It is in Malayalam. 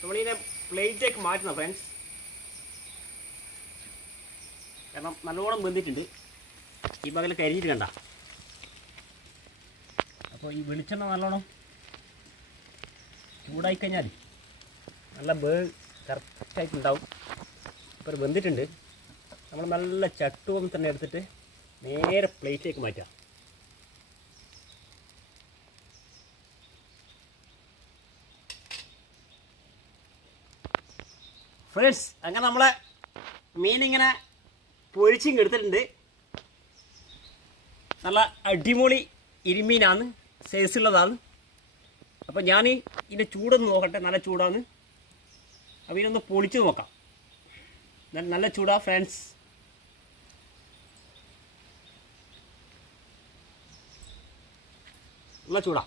നമ്മളിതിനെ പ്ലേറ്റിലേക്ക് മാറ്റണം ഫ്രണ്ട്സ്. കാരണം നല്ലോണം വെന്തിട്ടുണ്ട്. ഈ പകൽ കരിഞ്ഞിട്ട് കണ്ട. അപ്പോൾ ഈ വെളിച്ചെണ്ണ നല്ലോണം ചൂടായിക്കഴിഞ്ഞാൽ നല്ല കറക്റ്റായിട്ടുണ്ടാവും. ഇപ്പോൾ വെന്തിട്ടുണ്ട്. നമ്മൾ നല്ല ചട്ടുകം തന്നെ എടുത്തിട്ട് നേരെ പ്ലേറ്റിലേക്ക് മാറ്റാം. ഫ്രണ്ട്സ്, അങ്ങനെ നമ്മളെ മീനിങ്ങനെ പൊരിച്ചിങ് എടുത്തിട്ടുണ്ട്. നല്ല അടിപൊളി ഇരുമീനാണ്, സൈസുള്ളതാണ്. അപ്പോൾ ഞാൻ ഇതിൻ്റെ ചൂടൊന്ന് നോക്കട്ടെ. നല്ല ചൂടാണ്. അപ്പോൾ ഇതിനൊന്ന് പൊളിച്ച് നോക്കാം. നല്ല ചൂടാ ഫ്രണ്ട്സ്. നല്ല ചൂടാ.